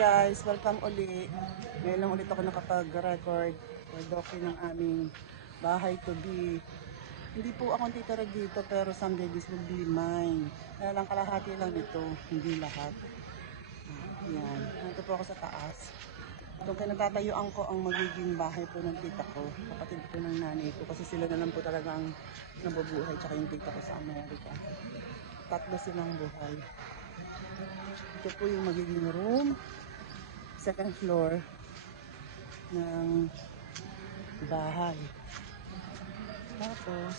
guys, welcome uli. Ngayon lang ulit ako nakapag-record for docu ng aming bahay to be. Hindi po ako titira dito pero someday this will be mine. Kaya lang kalahati lang ito, hindi lahat. Yan, nandito po ako sa taas. Itong kinatatayuan ko ang magiging bahay po ng tita ko, kapatid po ng nanay ko. Kasi sila na lang po talaga ang nabubuhay, tsaka yung tita ko sa Amerika. Tatlo silang buhay. Ito po yung magiging room, second floor ng bahay. Tapos,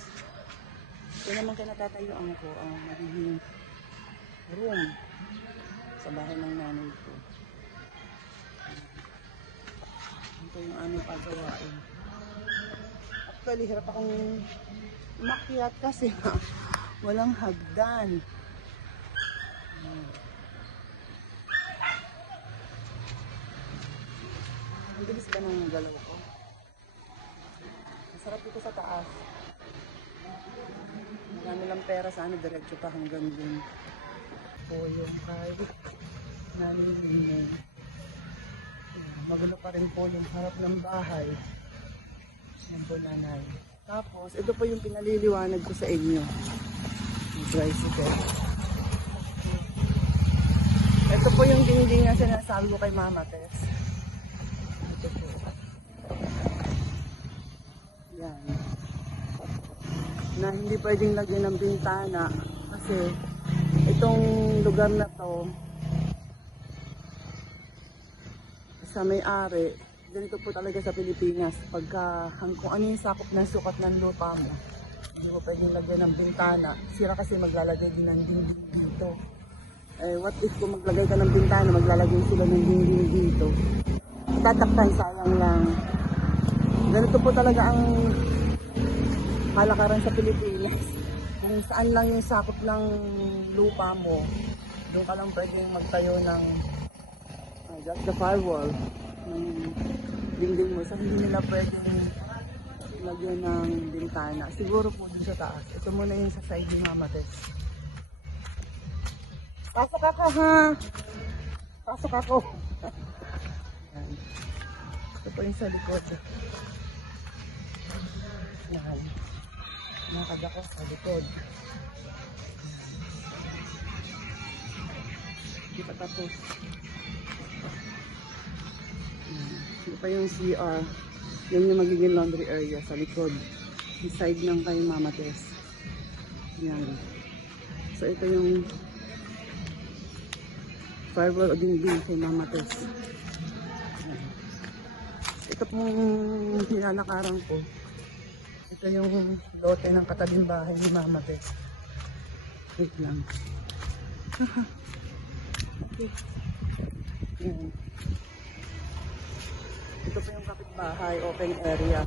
ito naman kinatatayuan ko ang magiging room sa bahay ng nanay ko. Ito yung aming paggawain. Actually, hirap akong umakyat kasi walang hagdan. Ang bilis ba ng galaw ko? Masarap dito sa taas. Marami lang pera, sana diretso pa hanggang dun. Po yung private namin. Magulo pa rin po yung harap ng bahay. Yan po nanay. Tapos, ito po yung pinaliliwanag ko sa inyo. Yung tricycle. Ito po yung dingding na sinasabi ko kay Mama Tess. Ito po. Yan. Na hindi pwedeng lagyan ng bintana kasi itong lugar na to sa may-ari, ganito po talaga sa Pilipinas. Pagka kung ano yung sakop ng sukat ng lupa mo, hindi mo pwedeng lagyan ng bintana. Sila kasi maglalagay din ng dingding dito. Eh, what if kung maglagay ka ng bintana, maglalagay sila ng dingding dito. Tatakpan, sayang lang. Ganito po talaga ang kalakaran sa Pilipinas. Kung saan lang yung sakop ng lupa mo, doon ka lang pwedeng magtayo ng just the firewall ng dingding mo. So hindi nila pwedeng lagyan ng bintana. Siguro po dun sa taas. Ito muna yung sa side ni Mama Tess. Pasok ako ha! Pasok ako! Ito po yung sa likod. Yan. Nakad ako sa likod. Hindi pa tapos. Ito pa yung CR. Yan yung magiging laundry area sa likod. Yung side ng kay Mama Tess. Yan. So ito yung firewall o dingding kay Mama Tess. Ito pong hinalakaran ko. Ito yung lote ng katabing bahay ni Mama Tess. Wait lang. Okay. Yan. Ito po yung kapitbahay, open area.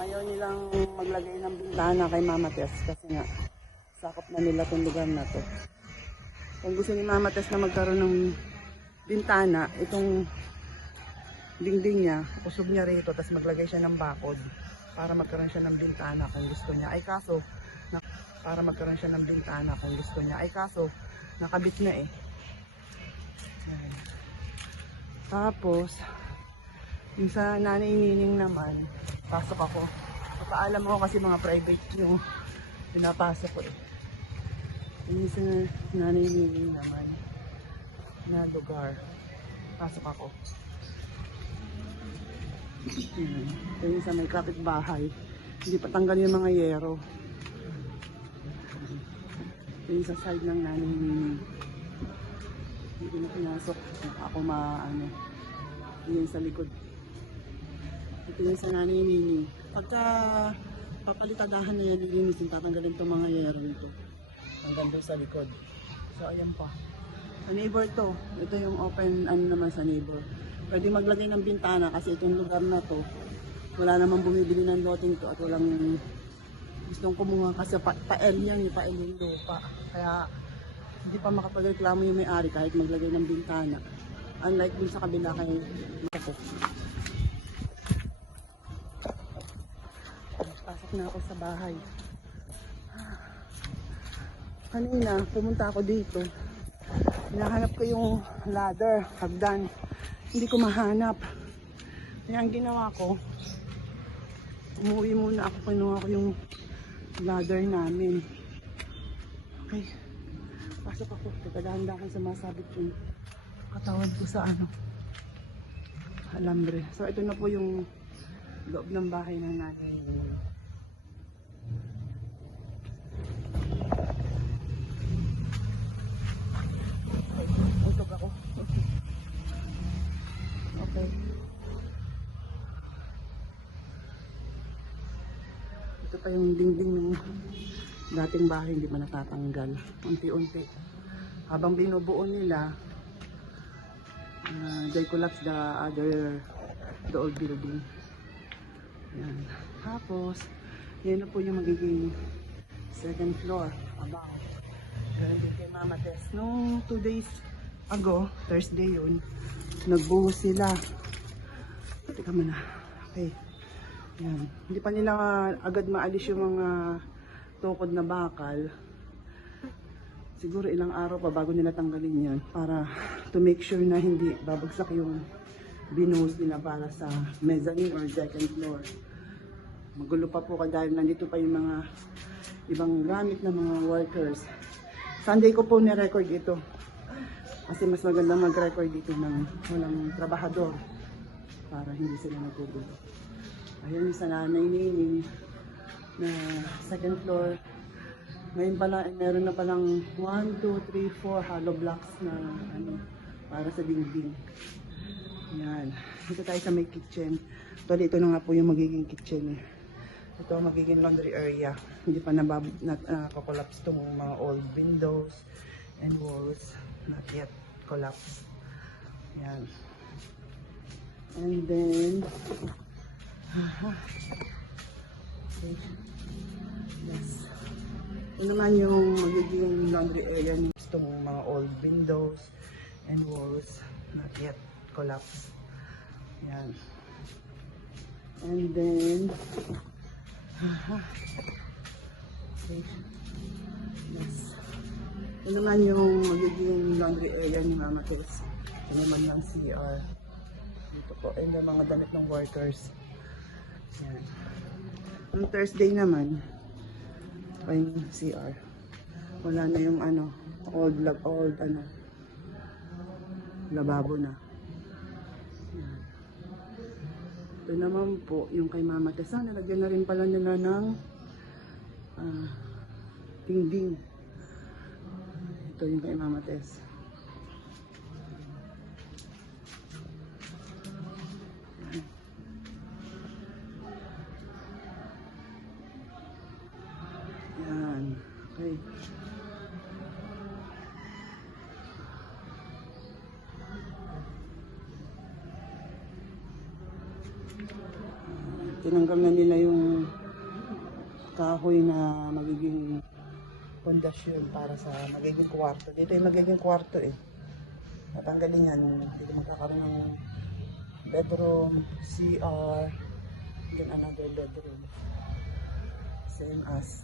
Ayaw nilang maglagay ng bintana kay Mama Tess kasi nga sakop na nila itong lugar na to. Kung gusto ni Mama Tess na magkaroon ng bintana, itong dingding niya, usog niya rito, tapos maglagay siya ng bakod para magkaroon siya ng bintana kung gusto niya. Ay kaso, nakabit na eh. Yan. Tapos, yung sa nanay nining naman, pasok ako. Papaalam ako kasi mga private yung pinapasok ko eh. Yung sa nanay nining naman, na lugar, pasok ako. Ito yung sa may kapitbahay. Hindi pa tanggal yung mga yero. Ito yung sa side ng nanay nining. Hindi ko na pinasok. Ako maano. Yung sa likod. Ito yung sa nanay nining. Pagka papalitadahan na yan, nilinisin, tatanggalin itong mga yero nito. Hanggang doon sa likod. So ayan pa. Sa neighbor to. Ito yung open ano naman sa neighbor. Pwede maglagay ng bintana kasi itong lugar na to wala namang bumibili ng loting to at walang gustong kumuha kasi pa-L yung lupa. Kaya hindi pa makapagreklamo yung may-ari kahit maglagay ng bintana. Unlike dun sa kabila kay Marco. Pasok na ako sa bahay. Kanina pumunta ako dito. Hinahanap ko yung ladder, hagdan. Hindi ko mahanap. Kaya ang ginawa ko, umuwi muna ako, kinuha ko yung ladder namin. Okay. Pasok ako. Teka, dahan-dahan sumasabit yung katawan ko sa ano, alambre. So ito na po yung loob ng bahay ng nanay. Utok ako. Okay. Ito pa yung dingding ng dating bahay, hindi pa natatanggal. Unti-unti. Habang binubuo nila, they collapse the old building. Yan. Tapos, yan na po yung magiging second floor. Abang. Pero din kay Mama Tess. Nung 2 days ago, Thursday yun, nagbuhos sila. Teka muna. Okay. Yan. Hindi pa nila agad maalis yung mga tukod na bakal. Siguro ilang araw pa bago nila tanggalin yan para to make sure na hindi babagsak yung binuhos nila para sa mezzanine or second floor. Magulo pa po dahil nandito pa yung mga ibang gamit ng mga workers. Sunday ko po ni-record ito kasi mas maganda mag-record dito ng walang trabahador para hindi sila nagugulo. Ayun sa nanay Nining na second floor. Ngayon pala, meron na palang 1, 2, 3, 4 hollow blocks na ano, para sa dingding. Yan. Dito tayo sa may kitchen. Bali, ito na nga po yung magiging kitchen eh. Ito ang magiging laundry area. Hindi pa nakakollapse itong mga old windows and walls. Not yet collapse. Yan. And then, okay. Yes. Ito naman yung magiging laundry area ng itong mga old windows and walls. Not yet collapse. Yan. And then, okay. Yes. Ito naman yung magiging laundry area ni Mama Tess. Ito naman yung CR. Dito po. And yung mga damit ng workers. Yan. Ang Thursday naman, pa yung CR. Wala na yung ano, old ano, lababo na. Yan. Ito naman po, yung kay Mama Tessa, nalagyan na rin pala nila ng dingding. Ito yung kay Mama Tess. Yan. Okay. Tinanggal na nila yung kahoy na magiging pundasyon para sa magiging kwarto. Dito yung magiging kwarto eh. Natanggalin yan. Dito magkakaroon ng bedroom, CR, then another bedroom. Same as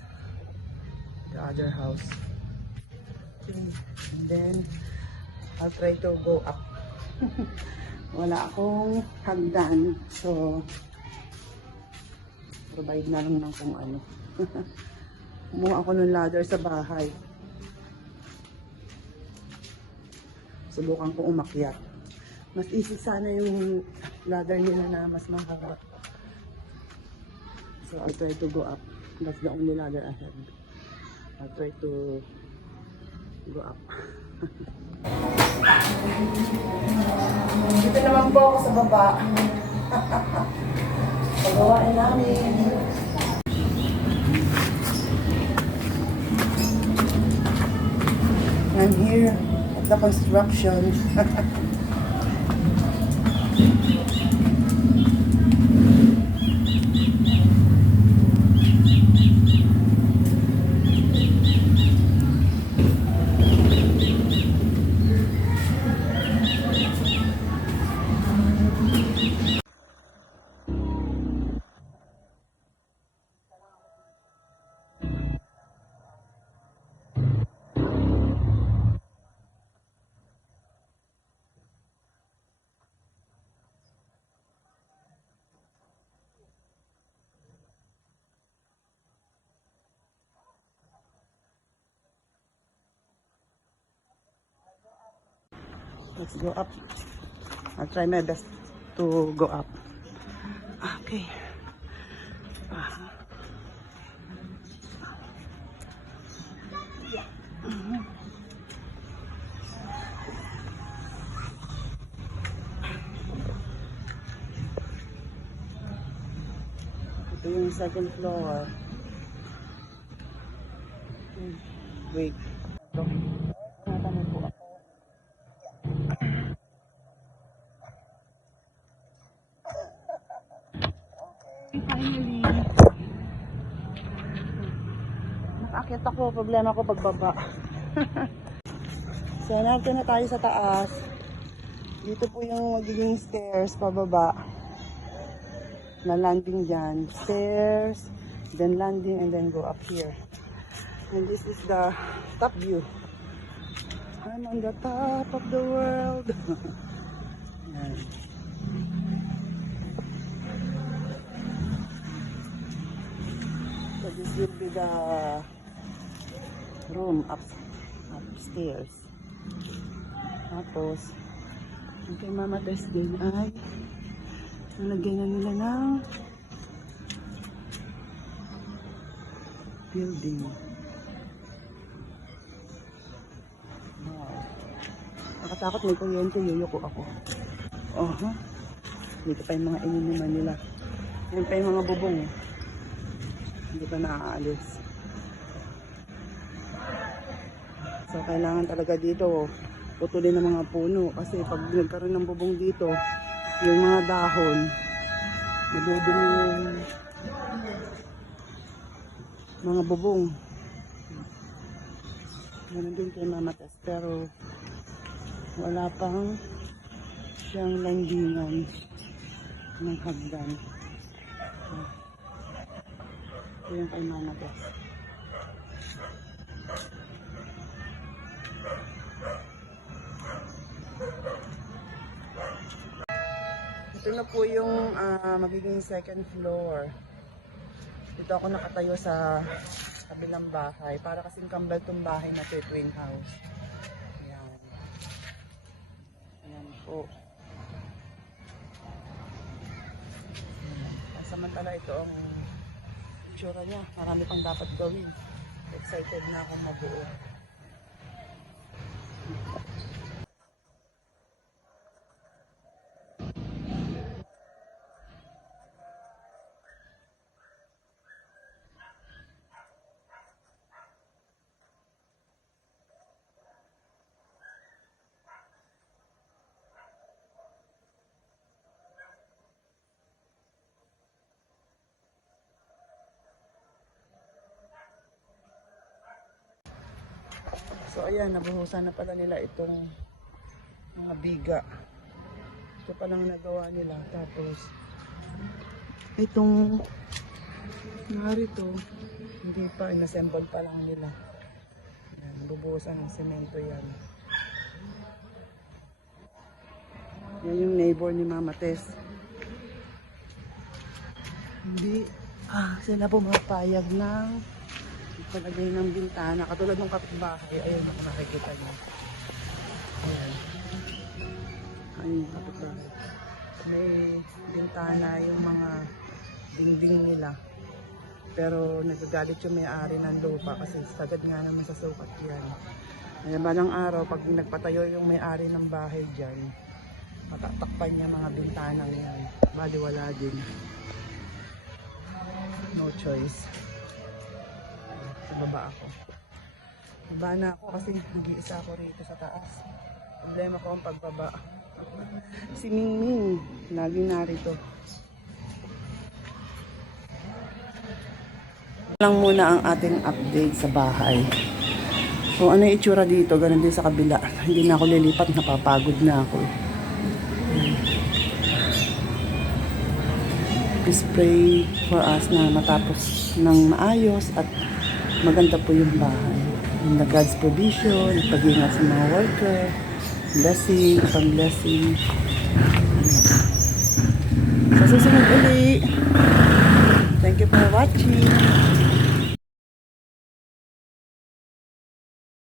the other house. Okay. And then, I'll try to go up. Wala akong hagdan. So, provide na lang ng kung ano. Kumuha ako ng ladder sa bahay. Subukan ko umakyat. Mas easy sana yung ladder nila na mas mahaba. So I'll try to go up. That's the only ladder I have. I'll try to go up. Dito naman po ako sa baba. Pagawain namin. I'm here at the construction. Let's go up. I'll try my best to go up. Okay. Ito yung second floor. Wait. Ito. Tinatanong po ako. Finally. Nakakita ko, problema ko pagbaba. So, narito na tayo sa taas. Dito po yung magiging stairs pababa. Na landing dyan. Stairs, then landing, and then go up here. And this is the top view. I'm on the top of the world. Yan. So this will be the room upstairs. Tapos, ang kay Mama Tess din ay nalagyan na nila ng building. Wow. Nakatakot, may kuryente, yuyuko ako. Dito pa yung mga ininuman nila. Yan pa yung mga bubong. Hindi pa naaalis. So, kailangan talaga dito putulin ng mga puno. Kasi pag nagkaroon ng bubong dito, yung mga dahon, madudumi yung mga bubong. Ganun din kay Mama Tess. Pero, wala pang siyang landingan ng hagdan. Ito yung kay Mama Tess. Ito na po yung magiging second floor. Dito ako nakatayo sa kabilang bahay. Para kasing kambal tong bahay na ito, twin house. Ayan. Ayan po. Samantala ito ang itsura niya. Marami pang dapat gawin. Excited na akong mabuo. So ayan, nabuhusan na pala nila itong mga biga. Ito palang nagawa nila. Tapos itong narito, hindi pa, inassemble pa lang nila. Ayan, nabubuhusan ng semento yan. Yan yung neighbor ni Mama Tess. Hindi sila pumapayag ng palagay ng bintana, katulad ng kapitbahay. Ayun, ako nakikita niyo. Ayan. Ayun yung kapitbahay. May bintana yung mga dingding nila. Pero nagagalit yung may-ari ng lupa kasi sagad nga naman sa sukat yan. Kaya balang araw, pag nagpatayo yung may-ari ng bahay dyan, matatakpan niya mga bintana yan. Bali wala din. No choice. Sa baba ako. Baba na ako kasi nag-iisa ako rito sa taas. Problema ko ang pagbaba. Si Mingming, laging narito. Lang muna ang ating update sa bahay. So ano yung itsura dito, ganun din sa kabila. Hindi na ako lilipat, napapagod na ako. Please pray for us na matapos ng maayos at maganda po yung bahay. And the God's provision, pag-ingat sa mga worker, blessing, pang-blessing. Sa susunod uli. Thank you for watching.